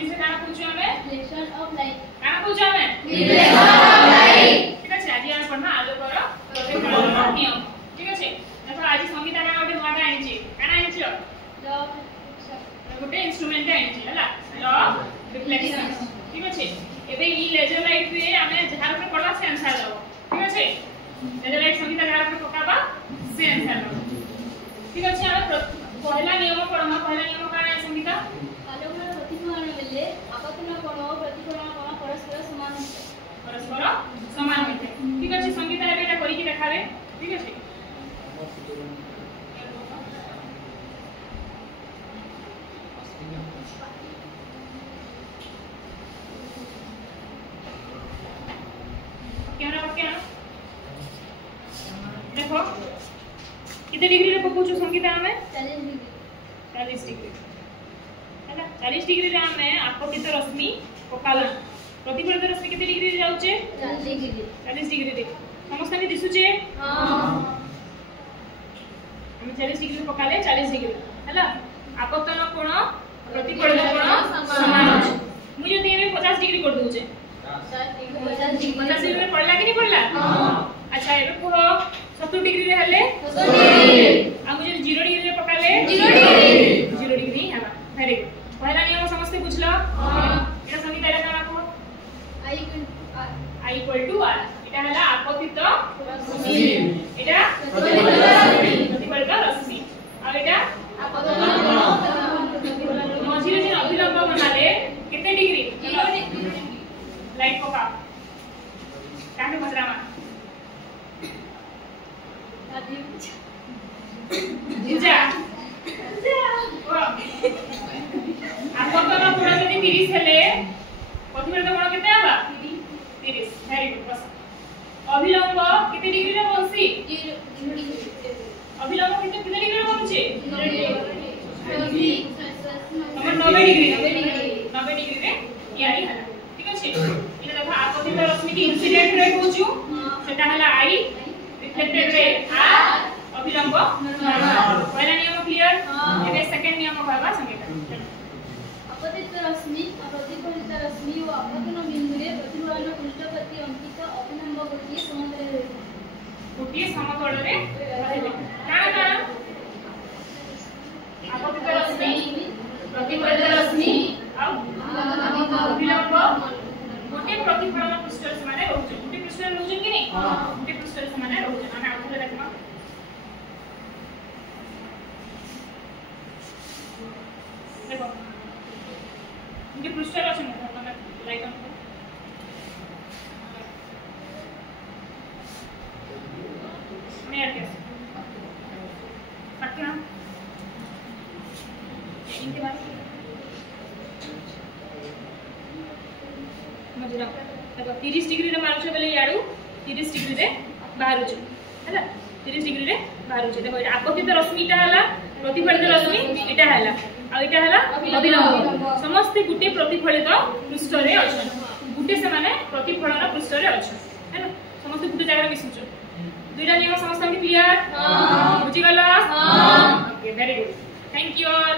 English में काना पूछू हमें रिफ्लेक्शन ऑफ लाइट काना पूछू हमें रिफ्लेक्शन ऑफ लाइट ठीक है आज हम पढ़ना आलोकर प्रतिफलन नियम ठीक है देखो आज संगीता का गोटे नुआटा आनिची काना आनिची लॉ ऑफ रिफ्लेक्शन गोटे इंस्ट्रूमेंट आनिची हला लॉ ऑफ रिफ्लेक्शन ठीक है एबे ई लेजर लाइट रे हमें जहार पे पढ़ा से आंसर दो ठीक है लेजर लाइट संगीता जहार पे पकाबा से आंसर दो ठीक है हम पहला नियम पढ़ना पहला नियम काना है संगीता आलोकर प्रतिफलन बेले आपतन कोण और प्रतिफलन कोण परस्पर समान परस्पर समान होते ठीक है संगीता एबे एटा करी कि देखाबे ठीक है देखो कितने डिग्री रे पकोछु संगीता हमें 40 डिग्री हैला 40 डिग्री रे हमें आपतित रश्मि पकाला प्रतिफलित रश्मि कितने डिग्री रे जाउचे 40 डिग्री रे समस्त में दिसुचे हां हम 40 डिग्री पकाले 40 डिग्री हैला आपतन कोण प्रतिफलित कोण समान अछि मु जदी एमे 50 डिग्री कर दूचे 50 डिग्री में पड़ला कि नहीं पड़ला हां अच्छा एबे को 70 डिग्री रे हले 70 डिग्री आ मुझे 0 डिग्री रे पकाले 0 डिग्री हला वेरी गुड पहला नियम समझते बुझला हां एटा संगीता एटा काना को I equal to r एटा हला आपतित रश्मि एटा प्रतिफलित रश्मि आ एटा आपतित मझिरे जे अभिलंब बनाले कितने डिग्री 0 डिग्री लाइट पका काहे भद्रामा जीजा आपतन कोण जदी 30 हेले प्रतिफलित कोण केते आबा 30 वेरी गुड बस अभिलंब कितने डिग्री रे बनसी 0 डिग्री अभिलंब कितने डिग्री रे बनछे 0 डिग्री हम 90 डिग्री रे यारी हला ठीक अछि इने देखो आपतित रश्मि की इंसिडेंट रे कहूछु सेटा हला आई रिफ्लेक्टेड रे आर अभिलंब पहला नियम क्लियर एबे सेकंड नियम कहबा संगीता आपतित रश्मि और प्रतिफलित रश्मि और आपतन बिंदु रे प्रतिफलन पृष्ठ प्रति अंकित अभिलंब गोटिए समतल रे रहले काना काना आपतित रश्मि प्रतिफलित रश्मि और अभिलंब गोटे प्रतिफलन पृष्ठ से माने रहउछ गोटे पृष्ठ रे रहउछ कि नहीं गोटे पृष्ठ से माने रहउछ हम आउथले देखमा देखो इनके पृष्ठ रे अछि ना लाइट ऑन मैं यार कैसे पक्का इनके बाद मजरा देखो 30 डिग्री रे मारुछ बेले याडू 30 डिग्री रे बाहरुछ हैला 30 डिग्री रे बाहरुछ देखो एटा आपतित रश्मिटा हला प्रतिफलित रश्मि एटा हला आ एटा हला अभिलंब समस्त गुटे प्रतिफलित पृष्ठ रे अछि गुटे से माने प्रतिफलन पृष्ठ रे अछि हैला समस्त गुटे जगह रे मिसुछ दुईटा नियम समस्त हम क्लियर हां बुझी गला हां okay very good thank you all